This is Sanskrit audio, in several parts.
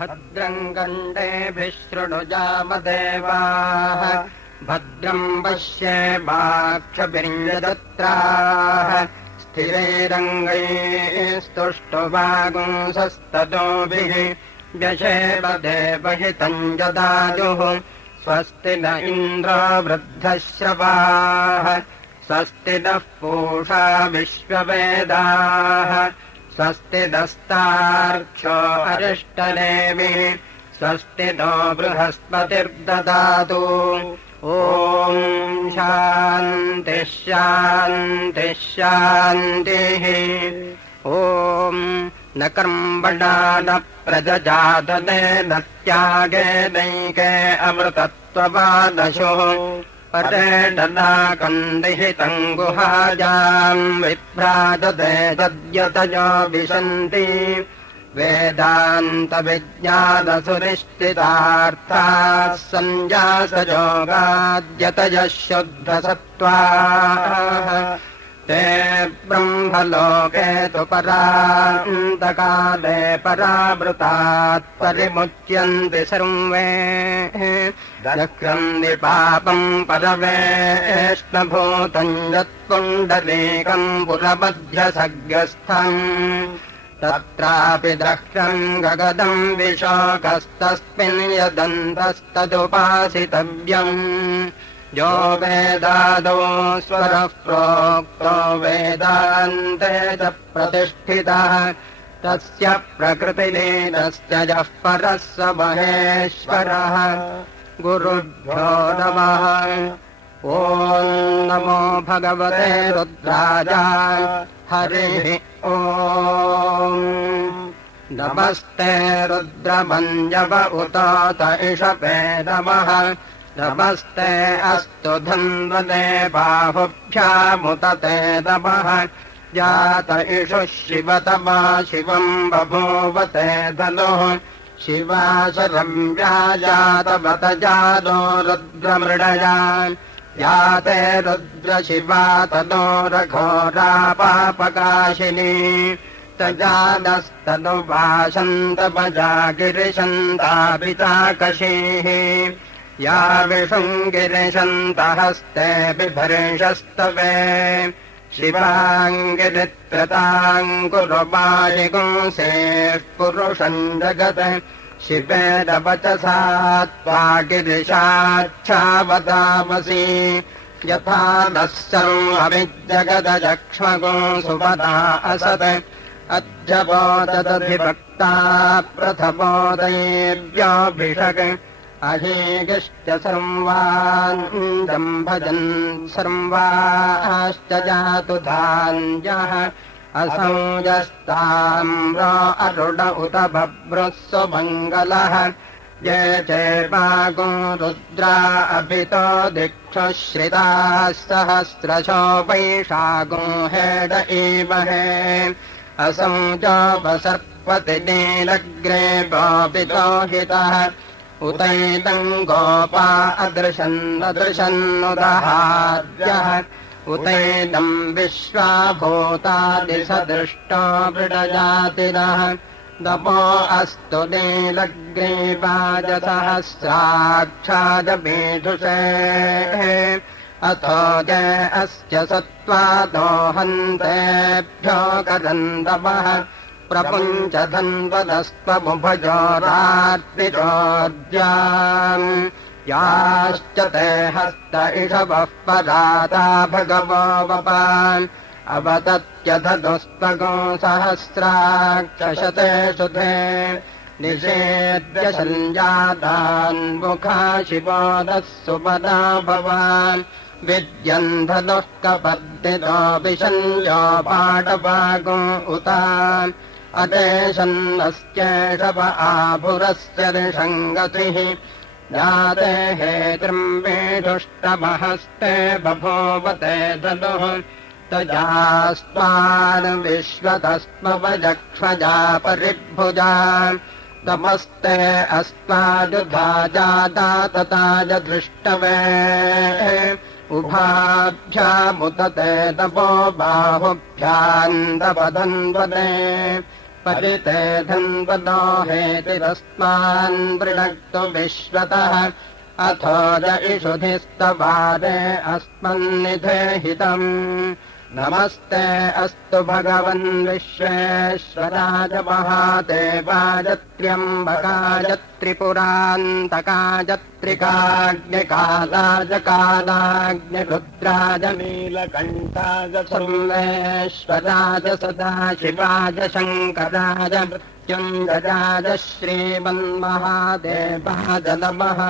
भद्रम् गण्डेभिः शृणुजामदेवाः भद्रम् पश्येमाक्षभिर्यजत्राः स्थिरैरङ्गैः स्तुष्टुवागुंसस्ततोभिः व्यशेवदेवहितम् जदायुः स्वस्ति न इन्द्रो वृद्धश्रवाः स्वस्ति नः पूषा विश्ववेदाः स्वस्ति नस्तार्क्ष्यो अरिष्टनेमिः स्वस्ति नो बृहस्पतिर्ददातु ॐ शान्तिः शान्तिः शान्तिः ॐ न कर्मणा न प्रजजातने न त्यागे नैके अमृतत्ववादशो परेण नाकन्दिहितम् गुहायाम् विभ्राजते तद्यतयो विशन्ति वेदान्तविज्ञानसुनिश्चितार्थाः सञ्जासयोगाद्यतयः शुद्धसत्त्वाः ते ब्रह्मलोके तु परान्तकाले परावृतात् परिमुच्यन्ति सर्वे दक्रन्ति पापम् परवेष्णभूतम् यत्पुण्डरीकम् पुरमध्यसग्रस्थम् तत्रापि द्रक्ष्यम् गगदम् विशोकस्तस्मिन् यदन्तस्तदुपासितव्यम् यो वेदादौ स्वरः प्रोक्तो वेदान्ते च प्रतिष्ठितः तस्य प्रकृतिलीनस्य यः परः स महेश्वरः गुरुभ्यो नमः ॐ नमो भगवते रुद्राय हरिः ॐ नमस्ते रुद्रमञ्जव उतात इषपे नमः नमस्ते अस्तु धन्वने बाहुभ्यामुदते नमः जात इषुः शिवतमा शिवम् बभूवते धनुः शिवाशरम् व्याजातवत जानो रुद्रमृडया याते रुद्रशिवा तनोरघोरा पापकाशिनी तजानस्तनुभाषन्तपजा गिरिशन्तापिताकशीः या विषुङ्गिरिशन्तहस्ते बिभर्षस्तवे शिवाङ्गिरित्रताङ्कुरुमायिगुंसेः पुरुषम् जगत् शिवेन वचसा त्वा गिरिशाच्छावतामसि यथा नः सर्वमिज्जगदजक्ष्मगो सुपदा असत् अध्यबोधदधिभक्ता प्रथमोदयेभ्योऽभिषक् अहीगिश्च सर्वान् भजन् सर्वाश्च जातु धान्यः असंजस्ताम्रो अरुण उत बभ्रुः सुमङ्गलः ये चेवागो रुद्रा अभितो दिक्षुः श्रिताः सहस्रशो वैशागो हेड इमहे असंजोपसर्पति नीलग्रे गोपितो हितः उतैदम् गोपा अदृशन्नुदहाद्यः उतैदम् विश्वाभूतादिसदृष्टो मृडजातिनः नमो अस्तु नीलग्रीवाजसहस्राक्षादमेधुषे अथो जय अस्य सत्त्वादो हन्तेभ्यो करन्दवः प्रपुञ्चधन्वदस्त्वमुभजोरात्रिजोद्याम् याश्च ते हस्त इषवः पराता भगवो वपान् अवतत्यधनुस्त्वगो सहस्राक्षशते सुधे निषेद्य सञ्जातान्मुखा शिवो नः सुपदा भवान् विद्यन्धनुः कपद्दितो विशञ्जो पाटवागो उतान् अदेशन्नस्येषव आभुरस्य ऋषङ्गतिः जाते हेतृम्बेधुष्टमहस्ते बभूवते धनुः तजास्त्वान् विश्वतस्मवजक्ष्मजा परिभुजा नमस्ते अस्त्वाजुधा जाता तताज दृष्टवे उभाभ्यामुदते तपो बाहुभ्याम् तपधन्वने परिते धन्वनो हेतिरस्मान् वृणक्तु विश्वतः अथो ज इषुधिस्तवारे अस्मन्निधेहितम् नमस्ते अस्तु भगवन् विश्वेश्वराय महादेवाय त्र्यम्बकाय त्रिपुरान्तकाय त्रिकाग्निकालाय कालाग्निरुद्राय नीलकण्ठाय सर्वेश्वराय सदाशिवाय शङ्कराय मृत्युञ्जयाय श्रीमन्महादेवाय नमः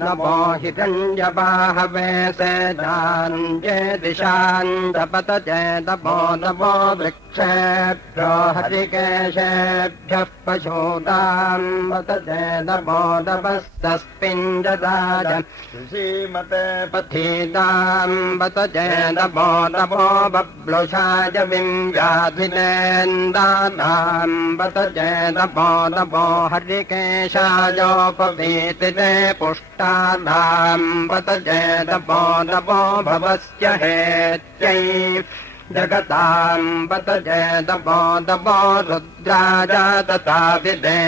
नमो हिरण्यबाहवे सेनाञ्जे दिशाञ्जपतये नमो नमो वृक्षेभ्यो हरिकेशेभ्यः पशूनाम्बतये नमो नमस्तस्मिञ्जदाय श्रीमते पथीनाम्बतये नमो नमो बब्लुषाय विव्याधिनेन्दानाम्बतये नमो नमो हरिकेशायोपवीतिने पुष्ट बतये नमो नमो भवस्य हेत्यै जगताम् बतये नमो नमो रुद्राय तथाविदे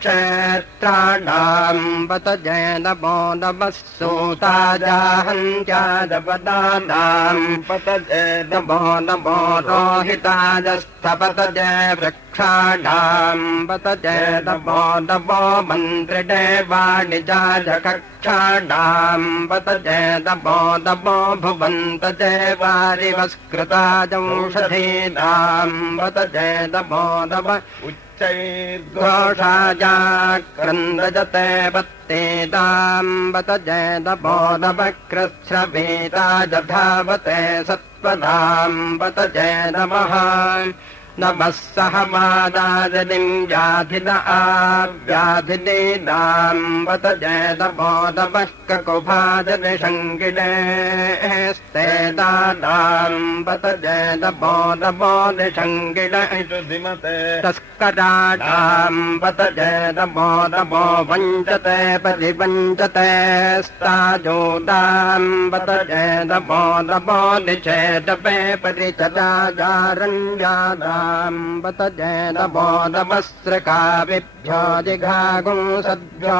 क्षेत्राणाम् बतये नमो नमः सूताय हन्त्याय वदानाम् बतये नमो नमो रोहिताय स्थपतये वृक्षाणाम् बतये नमो नमो मन्त्रिणे वाणिजाय कक्षाणाम् बतये नमो नमो भुवन्तये वारिवस्कृताजौषधीनाम् बतये नमो नमः उच्चैर्घोषायाक्रन्दजते पत्तेदाम् बतये नमो नमः कृच्छ्रभेदाय धावते सत्त्वदाम् बतये नमः नमः सहमानाजनिम् व्याधिन आव्याधिनीनाम् बतये नमो नमः ककुभाजनिषङ्गिणे स्तेदानाम् बतये नमो नमो निषङ्गिण धीमते तस्कराणाम् बतये नमो नमो वञ्चते परिवञ्चते स्ताजोदाम् बतये नमो नमो निषेदपे परिचराजारण्यानाम् बतये नमो नमस्त्रकाविभ्यो जिघागुंसद्भ्यो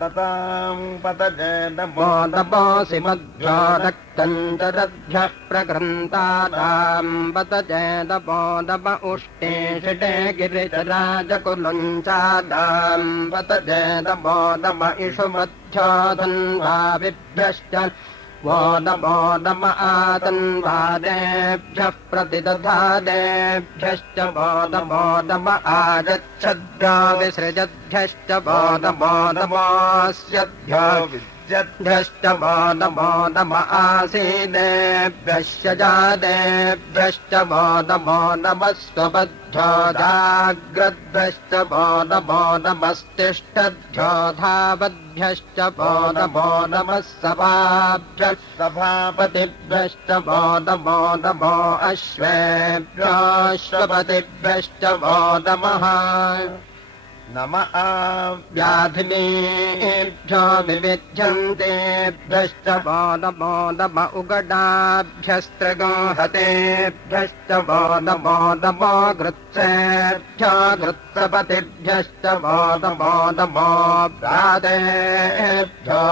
तताम् बतये नमो नमोऽसिमद्भ्यो रक्तञ्जरद्भ्यः प्रकृन्तानाम् बतये नमो नम उष्णेषिटे गिरिजराजकुलञ्चानाम् बतये नमो नम इषुमध्यो धन्वाविभ्यश्च वो नमो नम आतन्वादेभ्यः प्रतिदधादेभ्यश्च वो नमो नम आगच्छद्भ्यो विसृजद्भ्यश्च वो नमो नमोऽस्यद्भ्यो विद्यद्भ्यश्च वो नमो नम आसीदेभ्यश्च जादेभ्यश्च वो नमो नमः स्वपद्भ्यो जाग्रद्भ्यश्च वो नमो नमस्तिष्ठद्भ्यो धावद्भ्यश्च वो नमो नमः सभाभ्यः सभापतिभ्यश्च वो नमो नमो अश्वेभ्योऽश्वपतिभ्यश्च वो नमः नम व्याधिनेभ्यो विविध्यन्तेभ्यश्च वो नमो नम उगडाभ्यस्त्रगोहतेभ्यश्च वो नमो नमो घृत्सेभ्यो घृत्सपतिभ्यश्च वो नमो नमो व्रातेभ्यो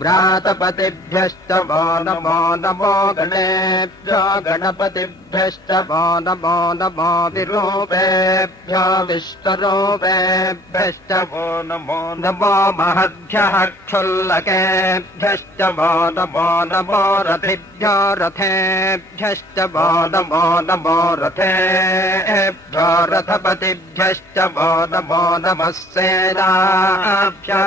व्रातपतिभ्यश्च वो नमो नमो गणेभ्यो गणपतिभ्यश्च वो नमो नमो विरूपेभ्यो विश्वरूपेभ्यश्च वो नमो नमो महद्भ्यः क्षुल्लकेभ्यश्च वो नमो नमो रथिभ्यो रथेभ्यश्च वो नमो नमो रथेभ्यो रथपतिभ्यश्च वो नमो नमः सेनाभ्यः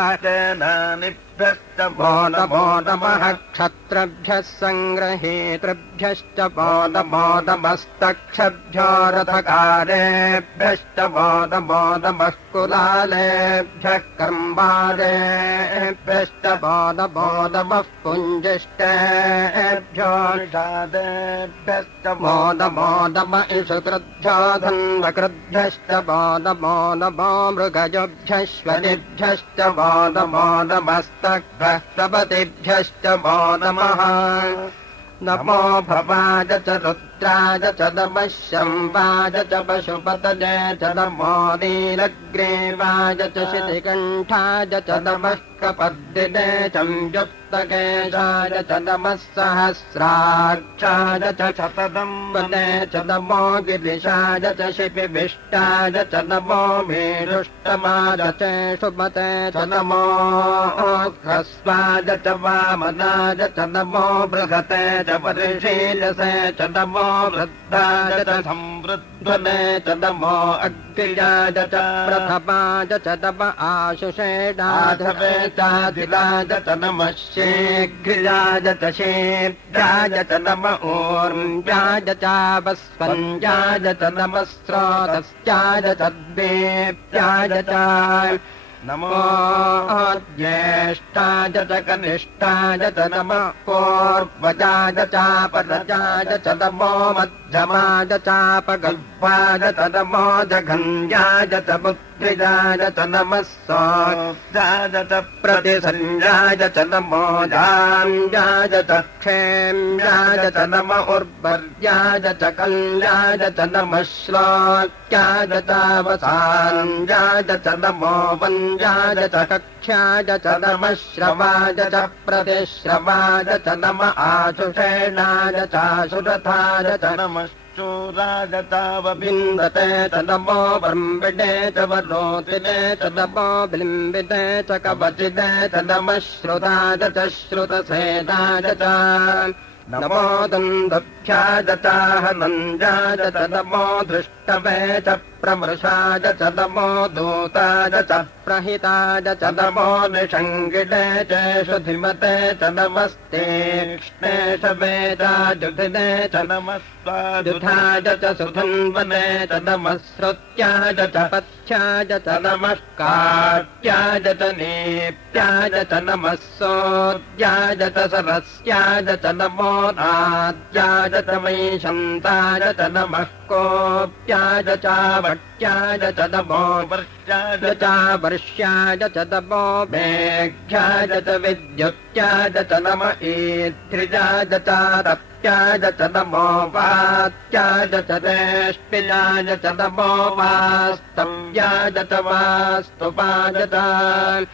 वो नमो नमः क्षत्रभ्यः सङ्ग्रहेतृभ्यश्च वो नमो नमस्तक्षभ्यो रथकारेभ्यश्च वो नमो नमः कुलालेभ्यः कर्मारेभ्यश्च वो नमो नमः पुञ्जिष्टेभ्यो निषादेभ्यश्च वो नमो नम इषुकृभ्यो धन्वकृभ्यश्च वो नमो नमो मृगजोभ्यश्वनिभ्यश्च वो नमो नमस्त सपतिभ्यश्च वो नमः नमो भवाय च रुद्राय च नमः शम्भाय च पशुपतये च नमो नीलग्रीवाय च शितिकण्ठाय च नमः कपद्दिने च युक्तकेशाय च नमः सहस्राक्षाय च शतदम्बने च नमो गिरिशाय च शिपिविष्टाय च नमो मेरुष्टमाय च शुभते च नमो ह्रस्वाय च वामनाय च नमो बृहते च परिशीलसे च नमो वृद्धाय च संवृद्धने च नमो अग्र्याय च प्रथमाय च नम आशुषेणाधवे चाधिराय च नमः शीघ्राय च शीघ्राय च नम ऊर्म्याय चावस्वन्याय च नमः स्रोतस्याय च देव्याय च नमो ज्येष्ठाय च कनिष्ठाय च नमः पूर्वजाय चापरजाय च नमो मध्यमाय चापगर्भाय च नमो जघन्याय च पुत्रिजाय च नमः सौजाय च प्रतिसंजाय च नमो जान्याय च क्षेम्याय च नम उर्वर्याय च कल्याय च नमः श्लोक्याय चावसान्याय च नमो वन्द्याय च कक्ष्याय च नमः श्रवाय च प्रतिश्रवाय च नम आशुषेणाय चाशुरथाय च नमः शूराय चावबिन्दते च नमो ब्रह्मणे च वरोतिने च नमो बिम्बिते च कवचिने च नमः श्रुताय च श्रुतसेनाय च नमो दन्दभ्याय चाहनञ्जाय च नमो दृष्टवे च प्रमृषाय च नमो दूताय च प्रहिताय च नमो निषङ्गिणे च सुधिमते च नमस्तेक्ष्णे शवेजाजुधिने च नमः स्वादुधाय च सुधन्वने च नमः श्रुत्याय च पथ्याय च नमः काट्याय च नेप्याय च नमः सोद्याय च सरस्याय च नमो नाद्याय च वैशन्ताय च नमः कोप्याय चावट्याय च नमो वर्ष्याय चावर्ष्याय च नमो मेघ्याय च विद्युत्याय च नम ईध्रिजाय चारप्याय च नमो वात्याय च रेष्टिजाय च नमो वास्तव्याय च वास्तुपाय च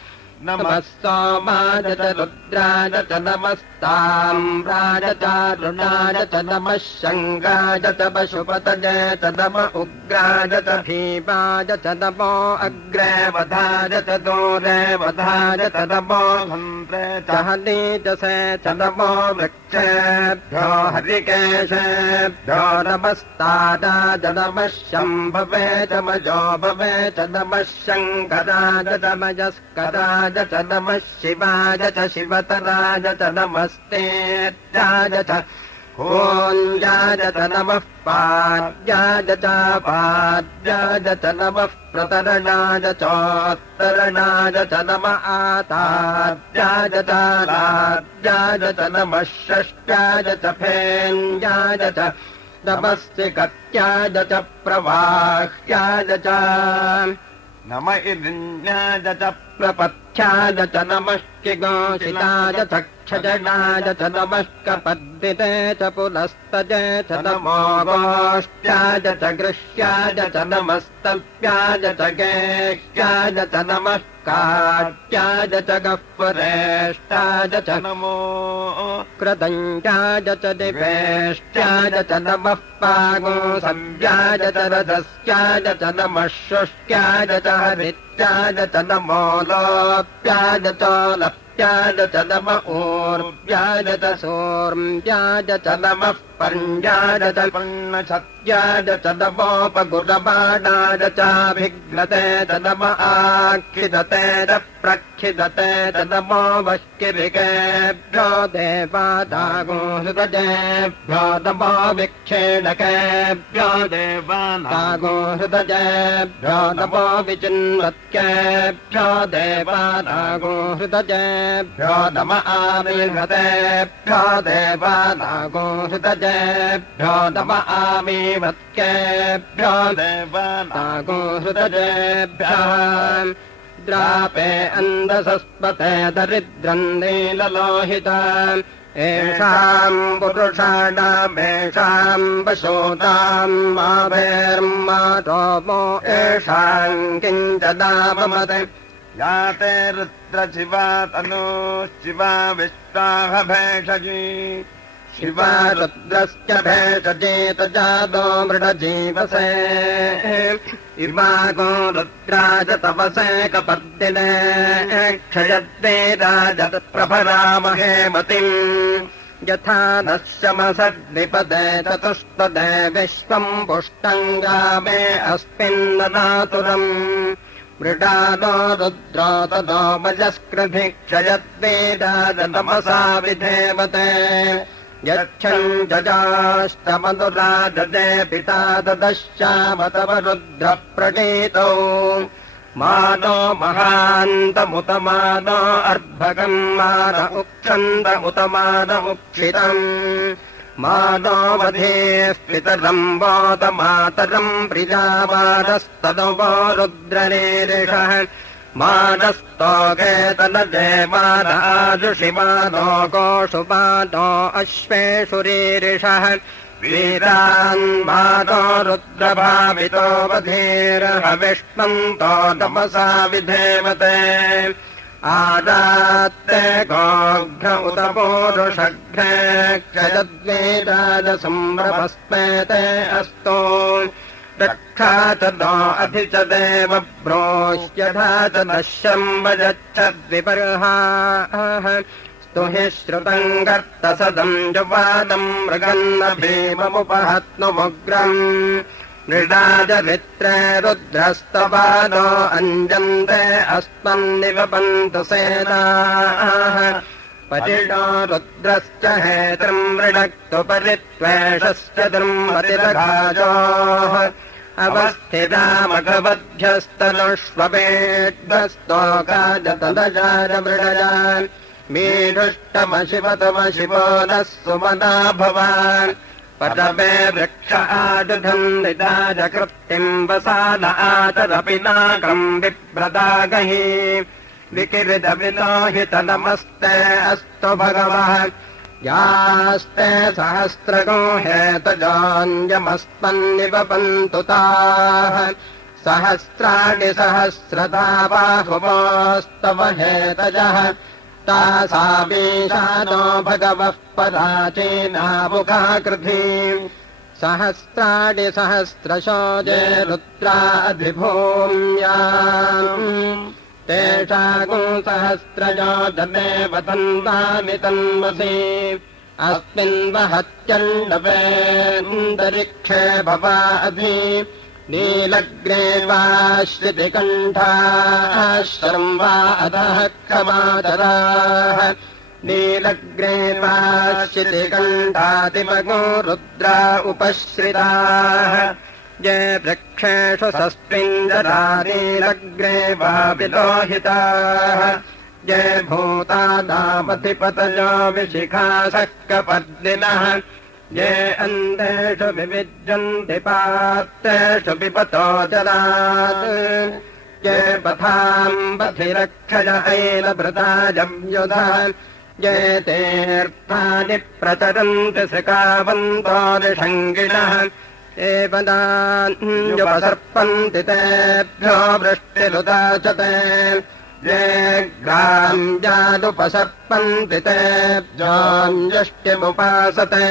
नमः सोमाय च रुद्राय च नमस्ताम्राय चारुणाय च नमः शङ्गाय च पशुपतये च नम उग्राय च भीमाय च नमो अग्रे वधाय च दूरे वधाय च नमो हन्त्रे च हनीजसे च नमो वृक्षेभ्यो हरिकेशेभ्यो नमस्तादाय नमः शम्भवे च मजोभवे च नमः शङ्कराय च मजस्कराय च नमः शिवाय च शिवतराय च नमस्तेत्याय च कोल्याय च नमः पाद्याय च पाद्याय च नमः प्रतरणाय चोत्तरणाय च नम आताद्याय च लाद्याय च नमः षष्ट्याय च फेन्द्याय च नमस्तिकत्याय च प्रवाह्याय च नम इन्द्याय च प्रपथ्याय च नमः किगोषिताय च क्षजनाय च नमः कपद्दिते च पुनस्तये च नमो गोष्ठ्याय च गृह्याय च नमस्तव्याय च गेह्याय च नमः काट्याय च गह्वरेष्ठाय च नमो कृतञ्जाय च दिवेष्ट्याय च नमः पागोसव्याय च रजस्याय च नमः शुष्क्याय च हरित्याय च नमो लोप्याय च लप्याय च नम ऊर्व्याय च सोर्म्याय च नमः पर्याय च पर्णछत्याय च नमोपगुणबाणाय चाभिघ्नते च नम आक्षिदते च प्रक्षिदते च नमो वश्किरिकेभ्यो देवादागोहृदयेभ्यो नमो विक्षेणकेभ्यो देवानागोहृदयेभ्यो नमो विचिन्वत्केभ्यो देवानागोहृदयेभ्यो नम आमीहतेभ्यो देवानागोहृदयेभ्यो नम आमीवत्केभ्यो देवानागोहृदयेभ्यः द्रापे अन्धसस्पते दरिद्रम् नीललोहिता येषाम् पुरुषाणामेषाम् पशूताम् माभेर्मातोमो येषाम् किञ्चदापमते याते रुद्रशिवा तनुशिवा विश्वाह भेषजी शिवा रुद्रस्य भेषजेत जातो मृडजीवसे इवागो रुद्राज तपसे कपर्दिने क्षयद्वे राजप्रभरामहे मतिम् यथा नश्यमसद्विपदे चतुष्पदे विश्वम् पुष्टम् गामे अस्मिन्नदातुरम् मृडालो रुद्रो ततो वजस्कृधि क्षयद्वे राजतपसा विधेवते यच्छन् जजाष्टमनुराजते पिता ददश्यामतव रुद्रप्रणीतौ मानो महान्तमुत मानो अर्भकम् मान उक्षन्त उत मान उक्षितम् मानो वधेः पितरम् वोत मातरम् प्रियामानस्तदवो रुद्रनेरिषः मानस्तोकेतनजे मानाजुषिमानो गोषुमानो अश्वेषुरीरिषः वीरान् मानो रुद्रभावितो वधीर्हविष्मन्तो तपसा विधेवते आदात्ते गोघ्न उत पूरुषघ्ने क्षयद्वे राजसंभ्रमस्मेते अस्तु रक्षा च नो अधि च देव भ्रोष्यथा च नश्यम् वजच्छद्विपर्हाः स्तुहि श्रुतम् कर्तसदम् जुवादम् मृगन्न भीममुपहत्नुमुग्रम् मृडाजरित्रे रुद्रस्तवादो अञ्जन्ते अस्मन्निवपन्तु सेनाः परिणो रुद्रश्च हेतृम् मृडक्तु परित्वेषश्च दुर्मतिरघाजोः अवस्थितामघवध्यस्तनुष्वपेड्भस्तोकाजतदजारमृडजान् मीढुष्टमशिवतमशिवो नः सुमना भवान् पदवे वृक्ष आजुधम् निदाजकृत्तिम् वसान आतरपि नागम् बिभ्रदागहि विकिरिदविलोहित नमस्ते अस्तु भगवः यास्ते सहस्रगो हेतजान्यमस्मन्निवपन्तु ताः सहस्राणि सहस्रता बाहुवोस्तव हेतजः तासामीशानो भगवः पराचीनामुखाकृधी सहस्राणि सहस्रशो जे रुद्राधिभूम्याम् तेषागुम् सहस्रजो दमेव तन्वामि तन्वसि अस्मिन् वहत्यण्डवेन्दरिक्षे भवाधि नीलग्रेवाश्रितिकण्ठाः शर्वा अधः क्षमातराः नीलग्रेवाश्रितिकण्ठातिमगो रुद्रा उपश्रिताः ये वृक्षेषु सस्मिञ्जरा नीलग्रेवाभिलोहिताः ये भूतानामधिपतयो विशिखासः कपर्दिनः ये अन्धेषु विविज्यन्ति पात्रेषु पिबतो जलात् ये पथाम् पथिरक्षय ऐलभृताजव्युधः ये तीर्थानि प्रचरन्ति सृकावन्तो निषङ्गिणः एवदान्युपसर्पन्ति तेभ्यो वृष्टिरुदाचते ये ग्राम्यानुपसर्पन्ति तेभ्योऽन्यष्टिमुपासते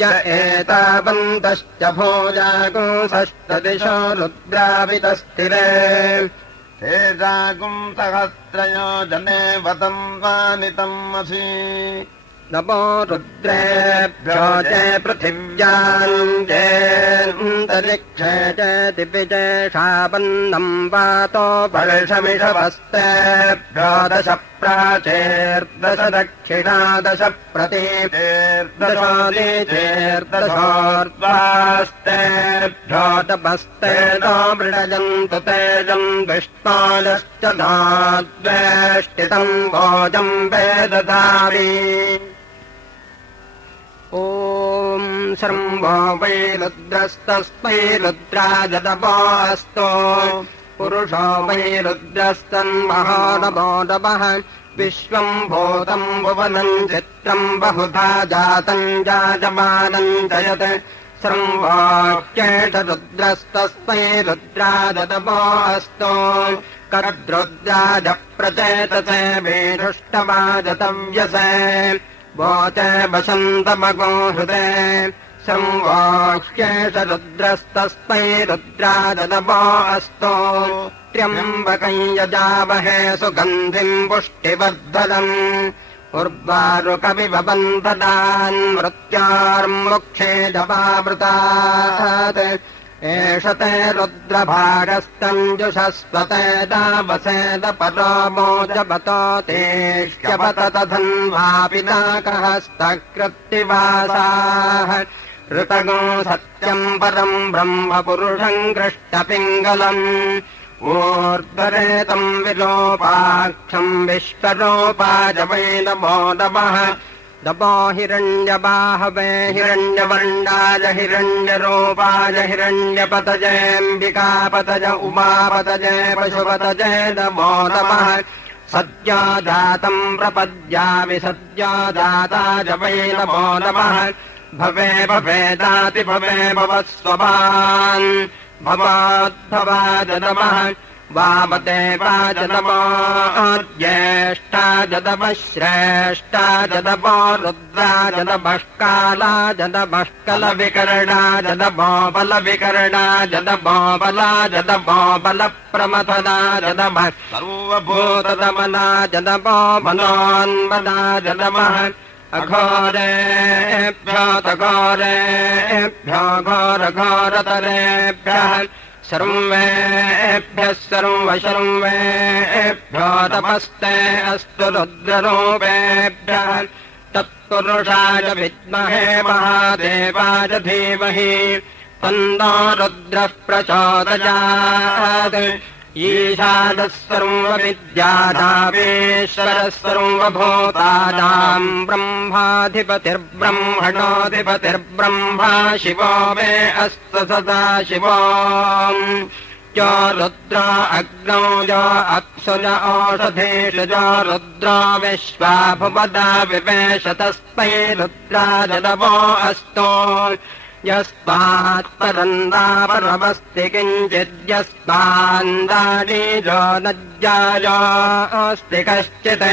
य एतावन्तश्च भोजागुंसष्टदिशो रुद्रावितस्थिरे तेषागुम् सहस्रयो जने वतम् वानितम् असि नमो रुद्रेभ्यो च पृथिव्याम् चेऽन्तरिक्षे च दिविजेषावन्नम् वातो वर्षमिषवस्तेभ्यो दश प्राचेर्दश दक्षिणा दश प्रतीचेर्दशोर्ध्वास्तेभ्यो तपस्तेनो मृडयन्तु तेजम् विष्णोश्च नाद्वेष्टितम् भोजम् वेदधामि ॐ शर्म्भो वै रुद्रस्तस्मै रुद्राजतपोऽस्तु पुरुषो वै रुद्रस्तन्महो नमो नमः विश्वम् भूतम् भुवनम् चित्रम् बहुधा जातम् जायमानम् जयत् सर्वोच्चेत रुद्रस्तस्मै रुद्रादतमो अस्तु कर्द्रुद्राज प्रचेतसे मेधुष्टमाजतव्यसे वोचे वसन्तमगो हृदे सर्वोच्चेत रुद्रस्तस्मै रुद्रादतमो अस्तु त्र्यम्बकम् यजामहे सुगन्धिम् पुष्टिवर्धनम् उर्वारुकमिव बन्धनान् मृत्योर्मुक्षेदपावृतात् एष ते रुद्रभागस्तञ्जुषस्वते दावसेद परो मोजपतो तेष्यपततधन्वापि नाकहस्तकृत्तिवासाः ऋतगो सत्यम् परम् ब्रह्म पुरुषम् कृष्टपिङ्गलम् ऊर्ध्वरेतम् विलोपाक्षम् विश्वरूपाय वै नमो नमः नमो हिरण्यबाहवे हिरण्यवर्णाय हिरण्यरूपाय हिरण्यपतजेऽम्बिकापतज उमापतजे पशुपतजे नमो नमः सद्योजातम् प्रपद्यामि सद्योजाताय वै नमो नमः भवे भवेदाति भवे भवस्वभान् भवाद्भवाय नमः वामदेवाय नमो ज्येष्ठाय नमः श्रेष्ठाय नमो रुद्राय नमः कालाय नमः कलविकरणाय नमो बलविकरणाय नमो बलाय नमो बलप्रमथनाय नमः सर्वभूतदमनाय नमो मनोन्मनाय नमः अघोरेभ्यो तघोरेभ्यो घोरघोरतरेभ्यः सर्वेभ्यः सर्वशर्वेभ्यो तपस्ते अस्तु रुद्ररूपेभ्यः तत्पुरुषाय विद्महे महादेवाय धीमहि तन्नो रुद्रः प्रचोदयात् ईशानः सर्वविद्यानामेश्वरः सर्वभूतानाम् ब्रह्माधिपतिर्ब्रह्मणोऽधिपतिर्ब्रह्मा शिवो मे अस्तु सदा शिवो यो रुद्रो अग्नौ यो अप्सुज ओषधेषु यो रुद्रो विश्वा भुवदा विवेश तस्मै रुद्राय नमो अस्तु यस्मात्परन्दापरमस्ति किञ्चिद्यस्मान्दानीजो नज्जायोऽस्ति कश्चित्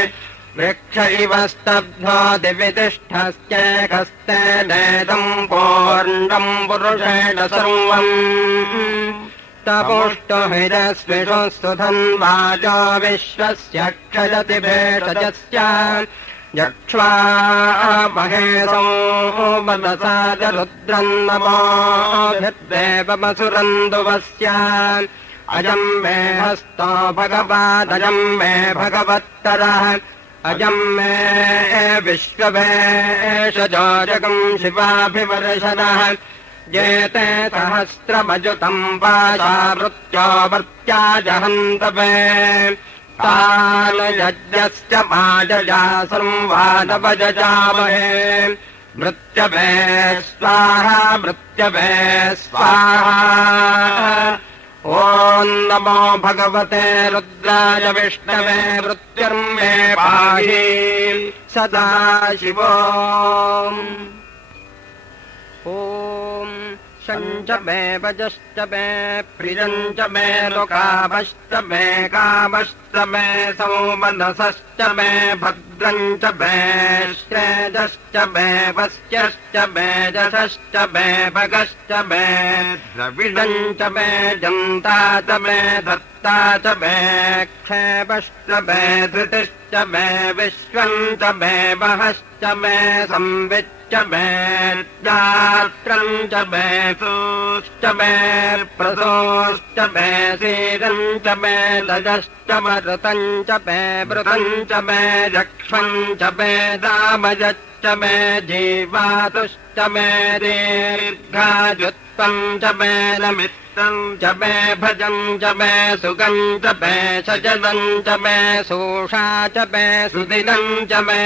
वृक्ष इव स्तब्धो दिवितिष्ठस्येकस्तेनेदम् पूर्णम् पुरुषेण सर्वम् तपुष्टुहिरस्विषु सुधन्वाजो विश्वस्य क्षयति भेषजस्य यक्ष्वा महेशो मनसा च रुद्रम् नमोऽभिर्देवमसुरन्दुवस्य अजम् मे हस्तो भगवादजम् मे भगवत्तरः अजम् मे विश्ववेशजोजगम् शिवाभिवर्षणः जेते सहस्रमजुतम् वाचा मृत्यो मर्त्या जहन्तवे तान यज्ञस्य माजया संवादवजजामहे मृत्यवे स्वाहा मृत्यवे स्वाहा ॐ नमो भगवते रुद्राय विष्णवे मृत्युर्मे पाहि सदा शिवो ॐ शञ्च मे वजश्च मे प्रियञ्च मे लोकामश्च मे कामश्च मे सौमनसश्च मे भद्रञ्च मे श्रेयश्च मे वस्यश्च मे यशश्च मे भगश्च मे द्रविडञ्च मे जन्ता च मे धत्ता च मे क्षेमश्च मे धृतिश्च मे विश्वञ्च मे महश्च मे संविच्च मे दात्रम् च मे सूश्च मे प्रसोश्च मे सीरम् च मे लजश्च मरुतम् च मे मृतम् च मे यक्ष्मम् च मे दामयश्च मे जीवातुश्च मे दीर्घायुत्वम् च मे नमित्तम् च मे भजम् च मे सुगम् च मे सजलम् च मे सूषा च मे सुदिनम् च मे